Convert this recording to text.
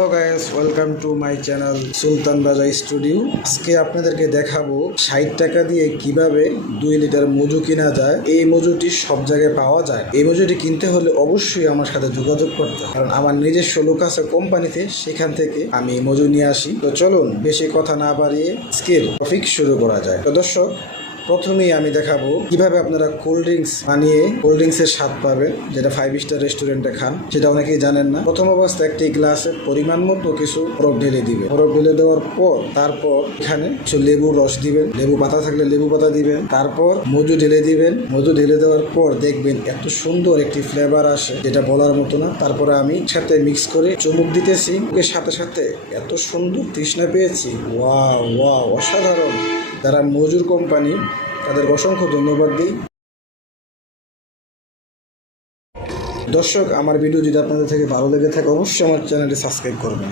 Hello guys, welcome to my channel Sultan Baja studio. আজকে আপনাদেরকে দেখাবো 60 টাকা দিয়ে কিভাবে 2 লিটার মজু কিনা যায়। এই মজুটি সব জায়গায় পাওয়া যায়। এই মজুটি কিনতে হলে অবশ্যই আমার সাথে যোগাযোগ করতে হবে, কারণ আমার নিজস্ব লোক আছে কোম্পানিতে, সেখান থেকে আমি মজু নিয়ে আসি। তো চলুন বেশি কথা না বাড়িয়ে স্কিল টপিক শুরু করা যায়। তো দর্শক, প্রথমেই আমি দেখাবো কিভাবে আপনারা কোল্ড ড্রিঙ্কস বানিয়ে কোল্ড ড্রিঙ্কসের স্বাদ পাবেন, যেটা 5 স্টার রেস্টুরেন্টে খান। সেটা অনেকেই জানেন না। প্রথম অবস্থায় একটি গ্লাসে পরিমাণ মতো কিছু বরফ ঢেলে দিবেন। বরফ ঢেলে দেওয়ার পর তারপর এখানে কিছু লেবুর রস দিবেন, লেবু পাতা থাকলে লেবু পাতা দিবেন। তারপর মধু ঢেলে দিবেন। মধু ঢেলে দেওয়ার পর দেখবেন এত সুন্দর একটি ফ্লেভার আসে, যেটা বলার মতো না। তারপরে আমি সাথে মিক্স করে চুমুক দিতেছি, এর সাথে সাথে এত সুন্দর তৃষ্ণা পেয়েছি। ওয়াও ওয়াও, অসাধারণ। যারা মজুর কোম্পানি, তাদের অসংখ্য ধন্যবাদ দিই। দর্শক, আমার ভিডিও যদি আপনাদের থেকে ভালো লেগে থাকে অবশ্যই আমার চ্যানেলটি সাবস্ক্রাইব করবেন।